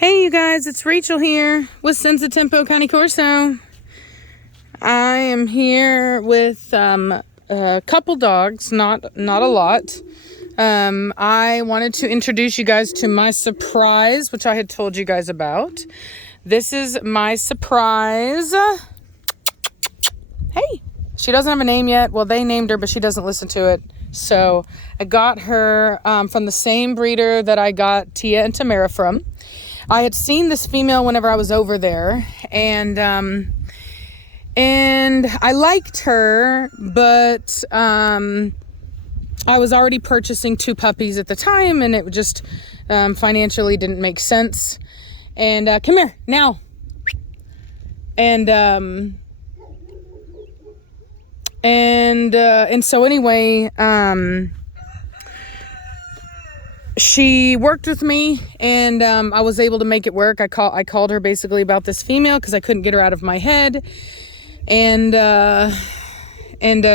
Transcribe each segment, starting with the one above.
Hey you guys, it's Rachel here with Senza Tempo Cane Corso. I am here with a couple dogs, not a lot. I wanted to introduce you guys to my surprise, which I had told you guys about. This is my surprise. Hey, she doesn't have a name yet. Well, they named her, but she doesn't listen to it. So I got her from the same breeder that I got Tia and Tamara from. I had seen this female whenever I was over there, and I liked her, but I was already purchasing 2 puppies at the time, and it just financially didn't make sense. And come here now. And so anyway, she worked with me, and I was able to make it work. I called her basically about this female because I couldn't get her out of my head, and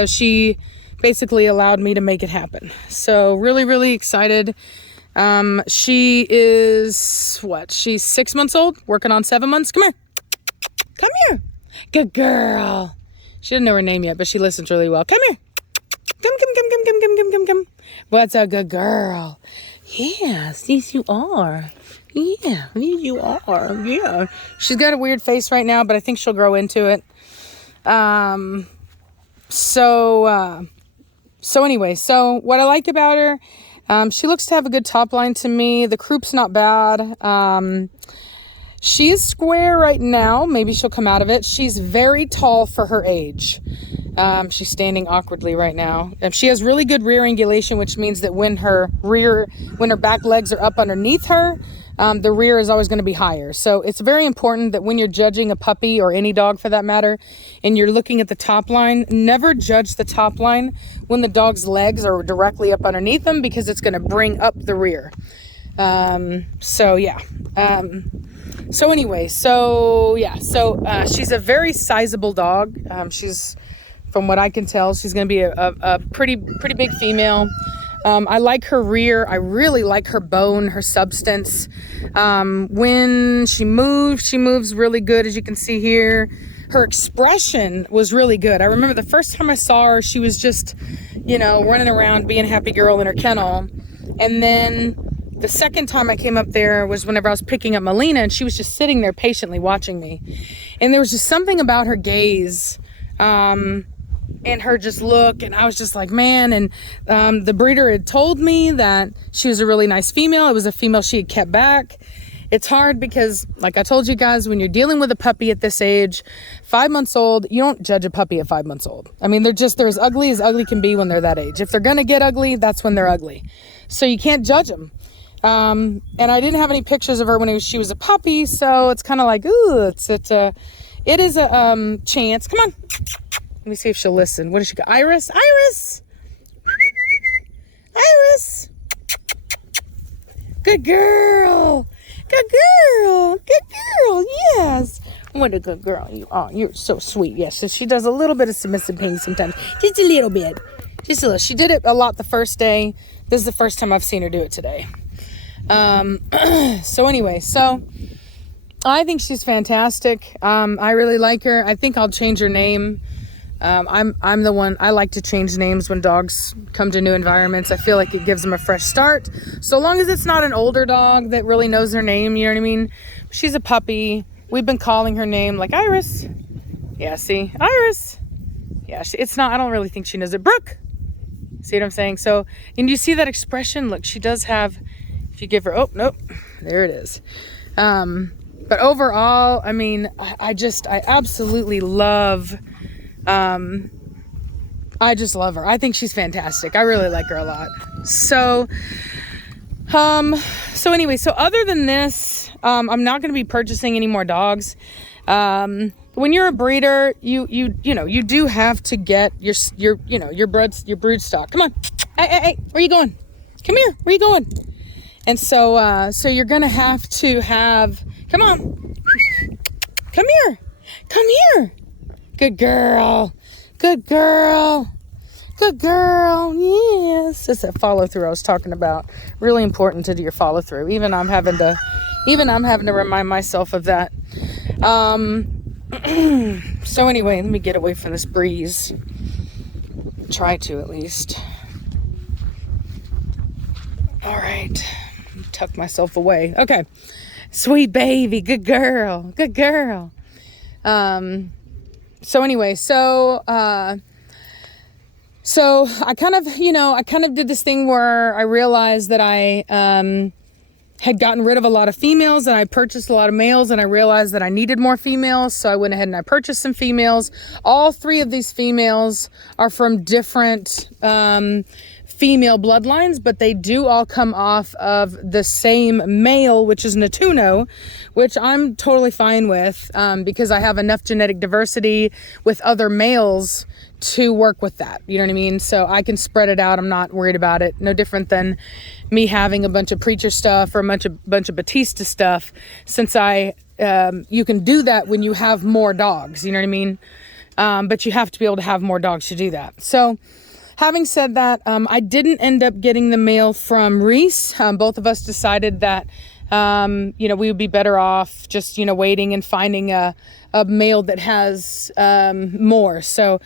she basically allowed me to make it happen. So really excited. She is she's 6 months old, working on 7 months. Come here, good girl. She didn't know her name yet, but she listens really well. Come here, come. What's a good girl? Yes, you are. Yeah, you are. Yeah. She's got a weird face right now, but I think she'll grow into it. So anyway, what I like about her, she looks to have a good top line to me. The croup's not bad. She is square right now. Maybe she'll come out of it. She's very tall for her age. She's standing awkwardly right now. She has really good rear angulation, which means that when her back legs are up underneath her, the rear is always going to be higher. So it's very important that when you're judging a puppy or any dog for that matter, and you're looking at the top line, never judge the top line when the dog's legs are directly up underneath them, because it's going to bring up the rear. She's a very sizable dog. From what I can tell, she's going to be a pretty big female. I like her rear. I really like her bone, her substance. When she moves really good, as you can see here. Her expression was really good. I remember the first time I saw her, she was just, running around being a happy girl in her kennel. And then the second time I came up there was whenever I was picking up Melina, and she was just sitting there patiently watching me. And there was just something about her gaze, and her just look, and I was just like, man. And the breeder had told me that she was a really nice female. It was a female she had kept back. It's hard because, like I told you guys, when you're dealing with a puppy at this age, 5 months old, you don't judge a puppy at 5 months old. I mean, they're as ugly can be when they're that age. If they're gonna get ugly, that's when they're ugly. So you can't judge them. And I didn't have any pictures of her when she was a puppy, so it's kind of like, ooh, it is a chance. Come on. Let me see if she'll listen. What does she got? Iris. Good girl. Yes. What a good girl you are. You're so sweet. Yes. So she does a little bit of submissive ping sometimes. Just a little bit. She did it a lot the first day. This is the first time I've seen her do it today. So I think she's fantastic. I really like her. I think I'll change her name. I'm the one, I like to change names when dogs come to new environments. I feel like it gives them a fresh start. So long as it's not an older dog that really knows her name, you know what I mean? She's a puppy. We've been calling her name like Iris. Yeah, see? Iris. Yeah, it's not, I don't really think she knows it. Brooke. See what I'm saying? So, and you see that expression? Look, she does have, if you give her, oh, nope, there it is. But overall, I mean, I absolutely love, I just love her. I think she's fantastic. I really like her a lot. So anyway, other than this, I'm not going to be purchasing any more dogs. When you're a breeder, you do have to get your brood stock. Come on. Hey, where you going? Come here. Where you going? And so you're going to have to have, come on. Come here. Good girl. Yes. It's that follow through I was talking about. Really important to do your follow through. Even I'm having to Even I'm having to remind myself of that. So anyway, let me get away from this breeze. Try to, at least. All right. Tuck myself away. Okay. Sweet baby. Good girl. Good girl. So anyway, so I kind of did this thing where I realized that I had gotten rid of a lot of females and I purchased a lot of males, and I realized that I needed more females. So I went ahead and I purchased some females. All 3 of these females are from different female bloodlines, but they do all come off of the same male, which is Natuno, which I'm totally fine with, because I have enough genetic diversity with other males to work with that. You know what I mean? So I can spread it out. I'm not worried about it. No different than me having a bunch of preacher stuff or a bunch of Batista stuff, since you can do that when you have more dogs, you know what I mean? But you have to be able to have more dogs to do that. So having said that, I didn't end up getting the male from Reese. Both of us decided that, we would be better off just, waiting and finding a male that has more. So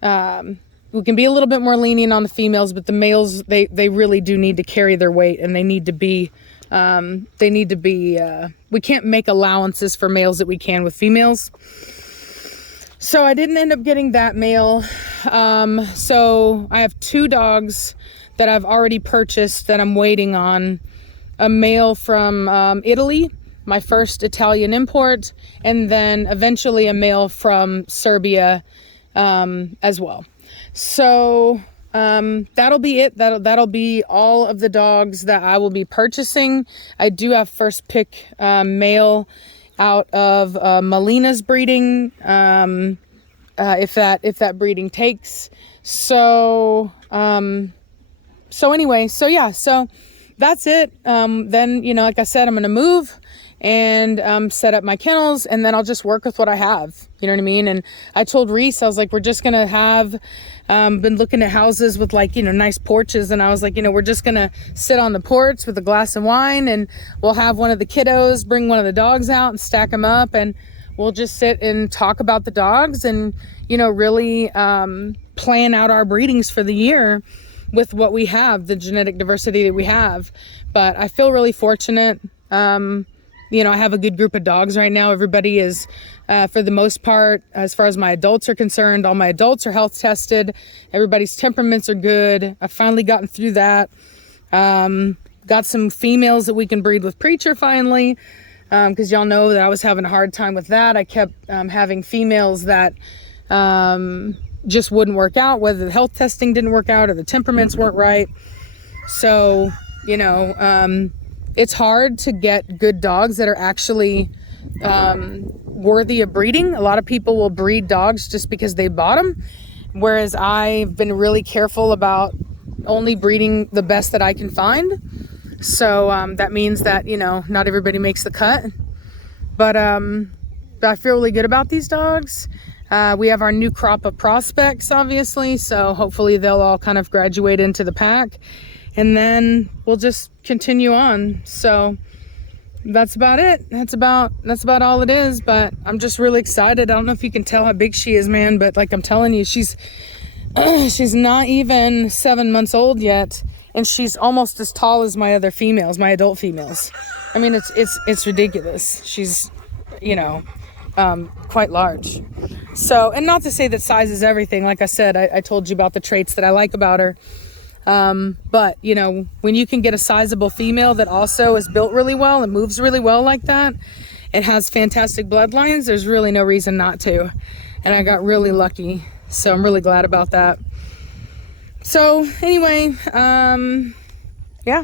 we can be a little bit more lenient on the females, but the males, they really do need to carry their weight, and they need to be, we can't make allowances for males that we can with females. So I didn't end up getting that male. So I have 2 dogs that I've already purchased that I'm waiting on. A male from Italy, my first Italian import, and then eventually a male from Serbia as well. So that'll be it. That'll be all of the dogs that I will be purchasing. I do have first pick male out of Melina's breeding, if that breeding takes. So anyway, so that's it. Then, like I said, I'm gonna move and set up my kennels, and then I'll just work with what I have. You know what I mean? And I told Reese, I was like, we're just gonna have been looking at houses with nice porches, and I was like, we're just gonna sit on the porch with a glass of wine, and we'll have one of the kiddos bring one of the dogs out and stack them up, and we'll just sit and talk about the dogs and really plan out our breedings for the year with what we have, the genetic diversity that we have. But I feel really fortunate. I have a good group of dogs right now. Everybody is, for the most part, as far as my adults are concerned, all my adults are health tested. Everybody's temperaments are good. I've finally gotten through that. Got some females that we can breed with Preacher finally, because y'all know that I was having a hard time with that. I kept having females that just wouldn't work out, whether the health testing didn't work out or the temperaments weren't right. So, it's hard to get good dogs that are actually worthy of breeding. A lot of people will breed dogs just because they bought them, whereas I've been really careful about only breeding the best that I can find. So that means that, not everybody makes the cut. But I feel really good about these dogs. We have our new crop of prospects, obviously, so hopefully they'll all kind of graduate into the pack, and then we'll just continue on. So that's about it. That's about all it is. But I'm just really excited. I don't know if you can tell how big she is, man, but like I'm telling you, she's not even 7 months old yet, and she's almost as tall as my other females, my adult females. I mean, it's ridiculous. She's, quite large. So, and not to say that size is everything. Like I said, I told you about the traits that I like about her. But when you can get a sizable female that also is built really well and moves really well like that, it has fantastic bloodlines, there's really no reason not to. And I got really lucky. So I'm really glad about that. So anyway, yeah,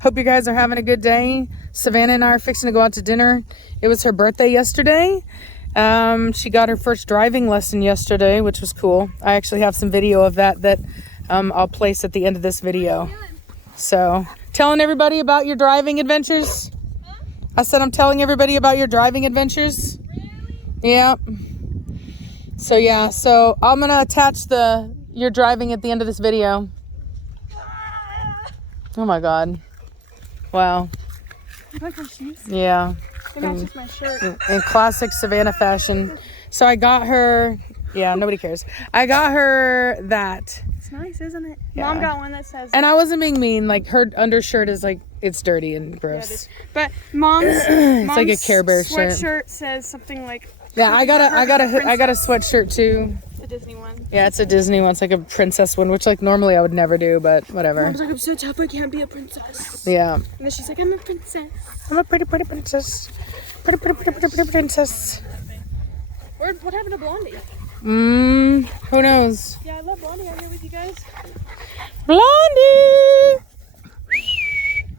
hope you guys are having a good day. Savannah and I are fixing to go out to dinner. It was her birthday yesterday. She got her first driving lesson yesterday, which was cool. I actually have some video of that I'll place at the end of this video. So, telling everybody about your driving adventures? I said I'm telling everybody about your driving adventures. Yeah. So yeah, so I'm gonna attach your driving at the end of this video. Oh my God. Wow. You like my shoes? Yeah. It matches my shirt. In classic Savannah fashion. So I got her, yeah, nobody cares. I got her that. It's nice, isn't it? Yeah. Mom got one that says. And I wasn't being mean. Like her undershirt is like, it's dirty and gross. Yeah, but mom's it's like a Care Bear shirt. Sweatshirt says something like. Yeah, I got a sweatshirt too. A Disney one. Yeah, it's a Disney one. It's like a princess one, which like normally I would never do, but whatever. Mom's like, I'm so tough, I can't be a princess. Yeah. And then she's like, I'm a princess. I'm a pretty princess. Pretty princess. What happened to Blondie? Who knows? Yeah, I love Blondie. I'm here with you guys. Blondie!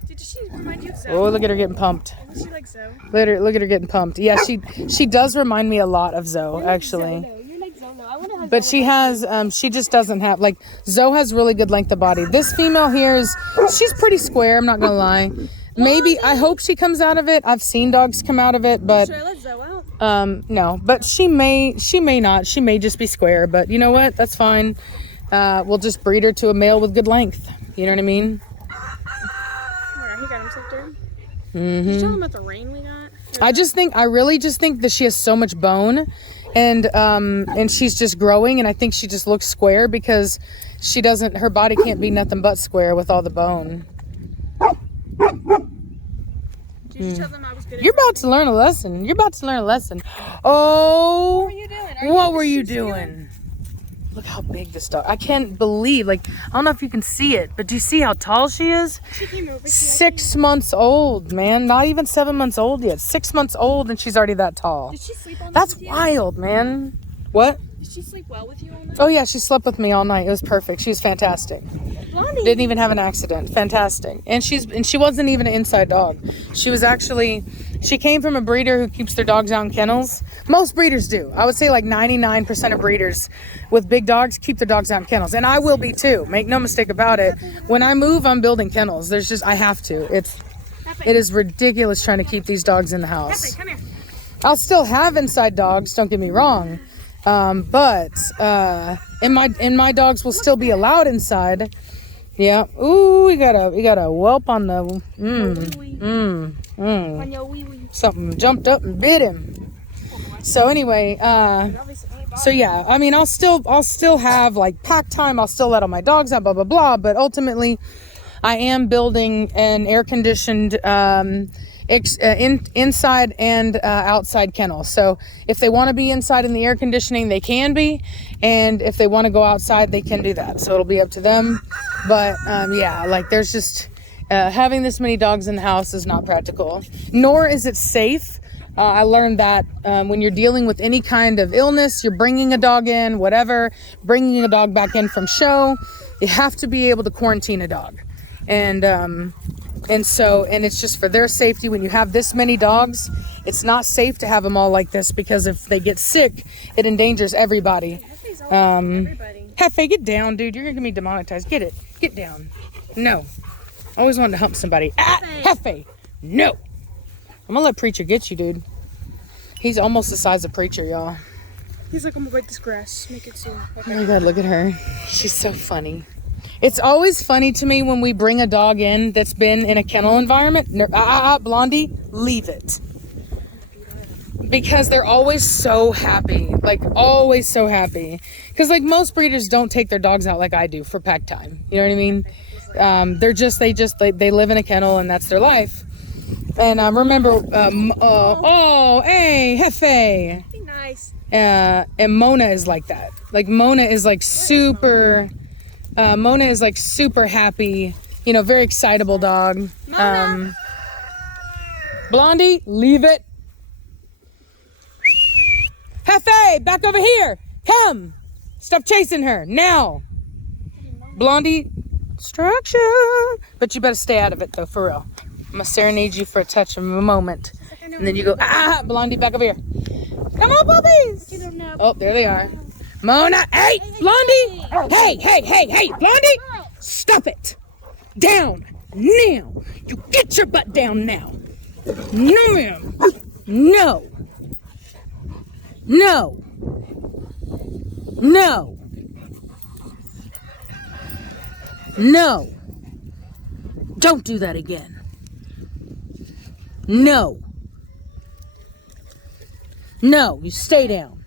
Did she remind you of Zoe? Oh, look at her getting pumped. Is she like Zoe? Look at her getting pumped. Yeah, she does remind me a lot of Zoe, actually. You're like Zoe. I want to have But she has, she just doesn't have, like, Zoe has really good length of body. This female here she's pretty square, I'm not gonna lie. Maybe, I hope she comes out of it. I've seen dogs come out of it, but, Should I let Zoe out? no. But she may not. She may just be square, but you know what? That's fine. We'll just breed her to a male with good length. You know what I mean? Where, he got himself dirty? Mm-hmm. Did you tell him about the rain we got? I really just think that she has so much bone and she's just growing, and I think she just looks square because her body can't be nothing but square with all the bone. Did you tell them I was good at You're about to learn a lesson. Oh, What were you doing? What were you doing? Look how big this dog. I can't believe, like, I don't know if you can see it, but do you see how tall she is? She came over. 6 months old, man. Not even 7 months old yet. 6 months old and she's already that tall. Did she sleep all night? That's with you? wild, man. What? Did she sleep well with you all night? Oh yeah, she slept with me all night. It was perfect. She was fantastic. Blondie. Didn't even have an accident. Fantastic. And she wasn't even an inside dog. She came from a breeder who keeps their dogs out in kennels. Most breeders do. I would say like 99% of breeders with big dogs keep their dogs out in kennels. And I will be too. Make no mistake about it. When I move, I'm building kennels. I have to. It is ridiculous trying to keep these dogs in the house. Come here. I'll still have inside dogs, don't get me wrong. But and my dogs will still be allowed inside. Yeah. Ooh, we got a whelp on the On your wee wee. something jumped up and bit him. So anyway, so yeah, I mean I'll still have like pack time, I'll still let all my dogs out, blah blah blah, but ultimately I am building an air conditioned inside and outside kennel. So if they want to be inside in the air conditioning, they can be, and if they want to go outside, they can do that. So it'll be up to them. But yeah, like there's just having this many dogs in the house is not practical, nor is it safe. I learned that when you're dealing with any kind of illness, you're bringing a dog in, whatever, bringing a dog back in from show, you have to be able to quarantine a dog. And it's just for their safety. When you have this many dogs, it's not safe to have them all like this, because if they get sick, it endangers everybody. Hefe, get down, dude. You're gonna be demonetized. Get down. No. Always wanted to hump somebody. Hefe, no. I'm gonna let Preacher get you, dude. He's almost the size of Preacher, y'all. He's like, I'm gonna break this grass. Make it soon. Oh my God, look at her. She's so funny. It's always funny to me when we bring a dog in that's been in a kennel environment. Blondie, leave it. Because they're always so happy. Like, always so happy. Because, like, most breeders don't take their dogs out like I do for pack time. You know what I mean? They live in a kennel and that's their life. And I remember, hey, Hefe. Be nice. And Mona is like that. Like, Mona is like super happy, you know, very excitable dog. Blondie, leave it. Hefe, back over here. Come. Stop chasing her now. Blondie, structure. But you better stay out of it though, for real. I'm gonna serenade you for a touch of a moment. And then you go, Blondie, back over here. Come on, puppies. Oh, there they are. Mona, hey, Blondie. Hey, Blondie. Stop it. Down now. You get your butt down now. No, ma'am. No. No. No. No. Don't do that again. No. No, you stay down.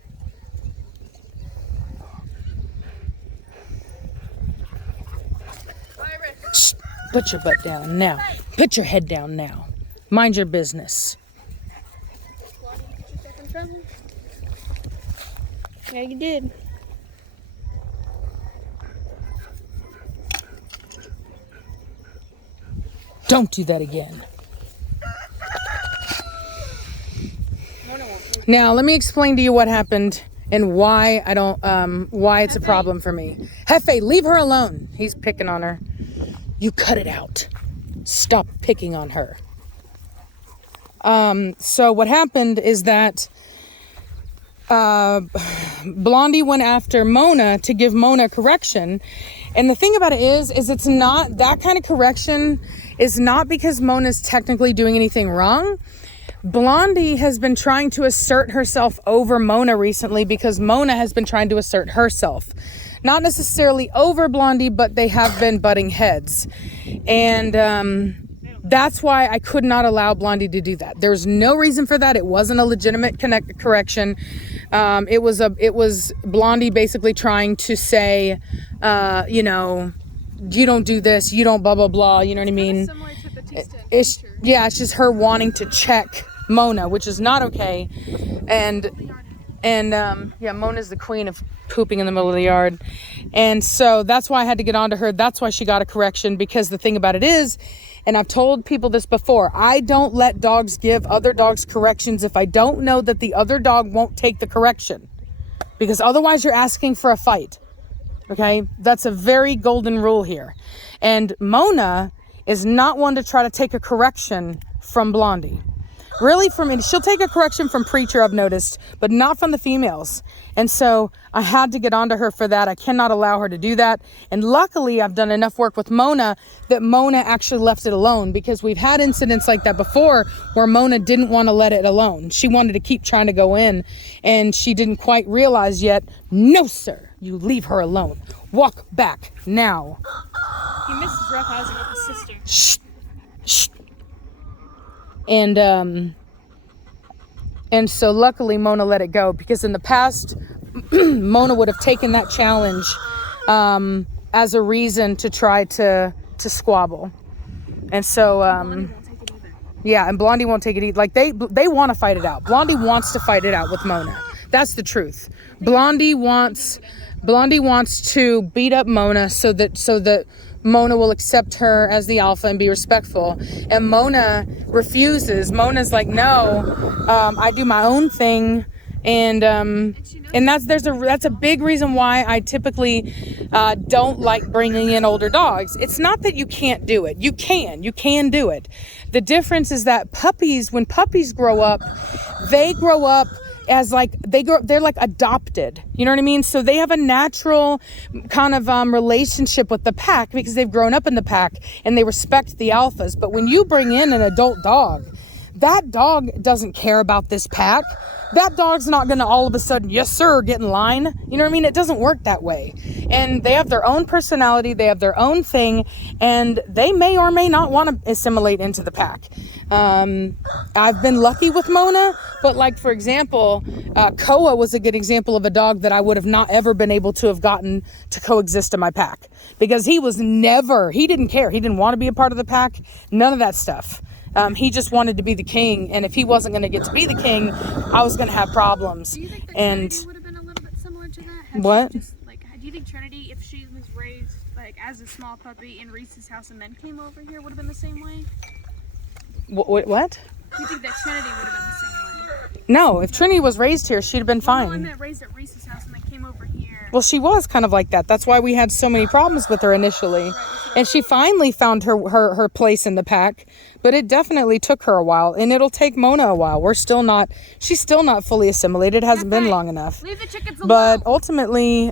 Shh, put your butt down now. Put your head down now. Mind your business. Yeah, you did. Don't do that again. Now, let me explain to you what happened and why I don't, why it's a problem for me. Hefe, leave her alone. He's picking on her. You cut it out. Stop picking on her. So what happened is that Blondie went after Mona to give Mona a correction. And the thing about it is it's not, that kind of correction is not because Mona's technically doing anything wrong. Blondie has been trying to assert herself over Mona recently because Mona has been trying to assert herself. Not necessarily over Blondie, but they have been butting heads. And that's why I could not allow Blondie to do that. There was no reason for that. It wasn't a legitimate correction. It was Blondie basically trying to say, you know, you don't do this, you don't blah, blah, blah. You know what I mean? It's just her wanting to check Mona, which is not okay. And Mona's the queen of pooping in the middle of the yard. And so that's why I had to get onto her. That's why she got a correction, because the thing about it is, and I've told people this before, I don't let dogs give other dogs corrections if I don't know that the other dog won't take the correction, because otherwise you're asking for a fight. Okay? That's a very golden rule here. And Mona is not one to try to take a correction from Blondie. Really, she'll take a correction from Preacher, I've noticed, but not from the females. And so I had to get onto her for that. I cannot allow her to do that. And luckily, I've done enough work with Mona that Mona actually left it alone, because we've had incidents like that before where Mona didn't want to let it alone. She wanted to keep trying to go in, and she didn't quite realize yet, no, sir, you leave her alone. Walk back now. He misses roughhousing with his sister. Shh. Shh. And so luckily Mona let it go, because in the past Mona would have taken that challenge as a reason to try to squabble. And so and Blondie won't take it either. Like they want to fight it out. Blondie wants to fight it out with Mona. That's the truth. Blondie wants to beat up Mona so that Mona will accept her as the alpha and be respectful. And Mona refuses. Mona's like, no, I do my own thing. And that's a big reason why I typically don't like bringing in older dogs. It's not that you can't do it. You can do it. The difference is that when puppies grow up, they grow up as like they're like adopted, you know what I mean? So they have a natural kind of relationship with the pack because they've grown up in the pack and they respect the alphas. But when you bring in an adult dog, that dog doesn't care about this pack. That dog's not going to all of a sudden, yes sir, get in line. You know what I mean? It doesn't work that way. And they have their own personality. They have their own thing, and they may or may not want to assimilate into the pack. I've been lucky with Mona, but like, for example, Koa was a good example of a dog that I would have not ever been able to have gotten to coexist in my pack, because he didn't care. He didn't want to be a part of the pack. None of that stuff. He just wanted to be the king, and if he wasn't going to get to be the king, I was going to have problems. Do you think that Trinity would have been a little bit similar to that? What? Do you think Trinity, if she was raised like as a small puppy in Reese's house and then came over here, would have been the same way? What? Do you think that Trinity would have been the same way? No, if Trinity was raised here, she'd have been fine. No, I meant raised at Reese's house and then came over here. Well, she was kind of like that. That's why we had so many problems with her initially. Right. And she finally found her place in the pack, but it definitely took her a while, and it'll take Mona a while. She's still not fully assimilated. It hasn't been long enough. Leave the chickens alone. But ultimately,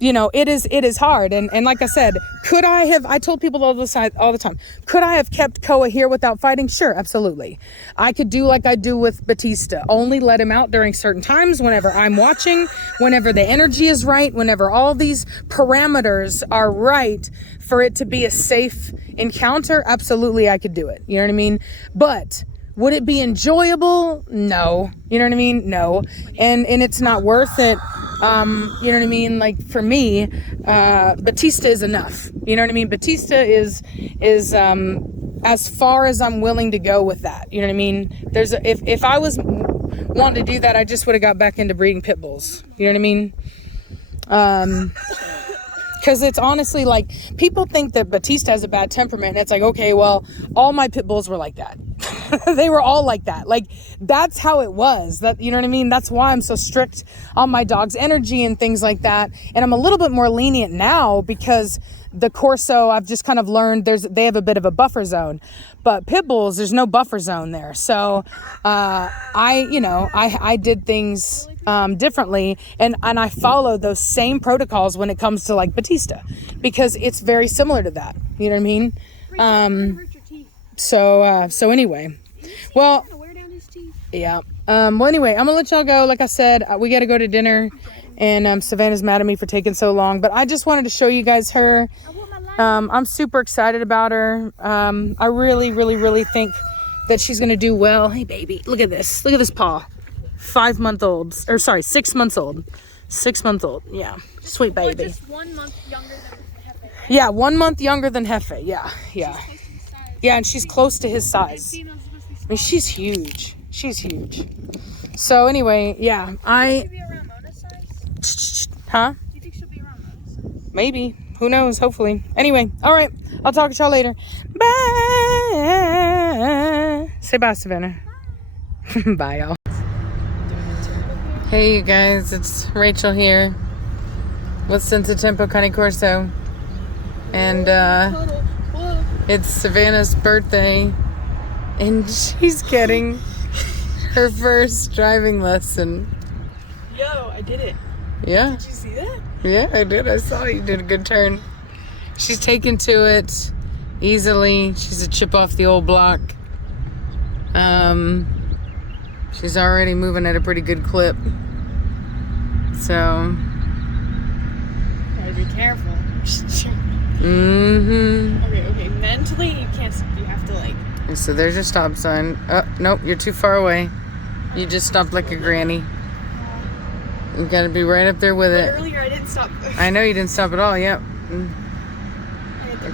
it is hard. And like I said, I told people all the time, could I have kept Koa here without fighting? Sure, absolutely. I could do like I do with Batista, only let him out during certain times, whenever I'm watching, whenever the energy is right, whenever all these parameters are right for it to be a safe encounter. Absolutely, I could do it. You know what I mean? But would it be enjoyable? No. You know what I mean? No. And it's not worth it. You know what I mean? Like for me, Batista is enough. You know what I mean? Batista is as far as I'm willing to go with that. You know what I mean? If I was wanting to do that, I just would have got back into breeding pit bulls. You know what I mean? Because it's honestly like, people think that Batista has a bad temperament, and it's like, okay, well, all my pit bulls were like that. They were all like that. Like, that's how it was. That, you know what I mean? That's why I'm so strict on my dog's energy and things like that. And I'm a little bit more lenient now because the Corso, I've just kind of learned they have a bit of a buffer zone, but pit bulls, there's no buffer zone there. So, I did things differently, and I follow those same protocols when it comes to like Batista, because it's very similar to that. You know what I mean? So anyway, well, yeah. Well, anyway, I'm gonna let y'all go. Like I said, we got to go to dinner, and Savannah's mad at me for taking so long, but I just wanted to show you guys her. I'm super excited about her. I really, really, really think that she's gonna do well. Hey, baby, look at this. Look at this paw. 6 months old. 6 months old. Yeah, sweet baby. Or just 1 month younger than Hefe. Yeah, 1 month younger than Hefe. Yeah. Yeah, and she's close to his size. I mean, she's huge. So anyway, yeah, Should be around Mona's size? Huh? Do you think she'll be around Mona's size? Maybe. Who knows? Hopefully. Anyway, all right. I'll talk to y'all later. Bye. Say bye, Savannah. Bye, y'all. Hey, you guys. It's Rachel here with Senza Tempo Cane Corso. And, it's Savannah's birthday, and she's getting her first driving lesson. Yo, I did it. Yeah. Did you see that? Yeah, I did. I saw you did a good turn. She's taken to it easily. She's a chip off the old block. She's already moving at a pretty good clip. So. Gotta be careful. Mm-hmm. Okay. Mentally, you have to like. So there's your stop sign. Oh, nope, you're too far away. You just stopped like a granny. You gotta be right up there with it. Earlier, I didn't stop. I know you didn't stop at all. Yep.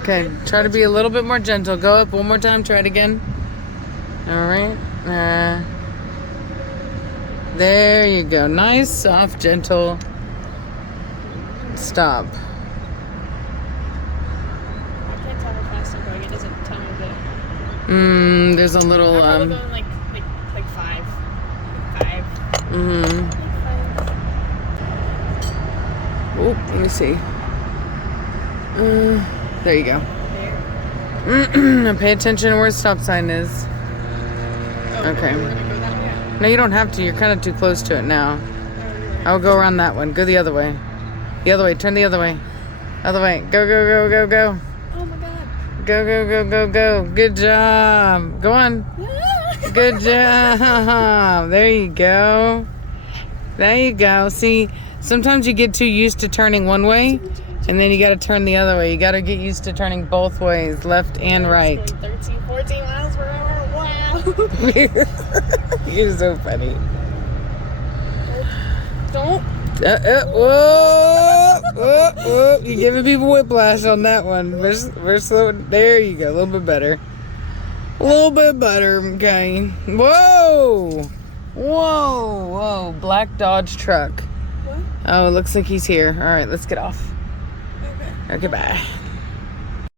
Okay, try to be a little bit more gentle. Go up one more time. Try it again. All right. There you go. Nice, soft, gentle. Stop. There's a little I'm probably going like 5. Oh, let me see. There you go. Now pay attention to where the stop sign is. Okay. No, you don't have to. You're kind of too close to it now. I'll go around that one. Go the other way. The other way. Turn the other way. Other way. Go. Oh my god. Go. Good job. Go on. Good job. There you go. See, sometimes you get too used to turning one way, and then you got to turn the other way. You got to get used to turning both ways, left and right. 13, 14 miles per hour. Wow. You're so funny. Don't. Whoa. You're giving people whiplash on that one. We're slow. There you go. A little bit better. Okay. Whoa. Black Dodge truck. What? Oh, it looks like he's here. All right, let's get off. Okay. Okay, bye.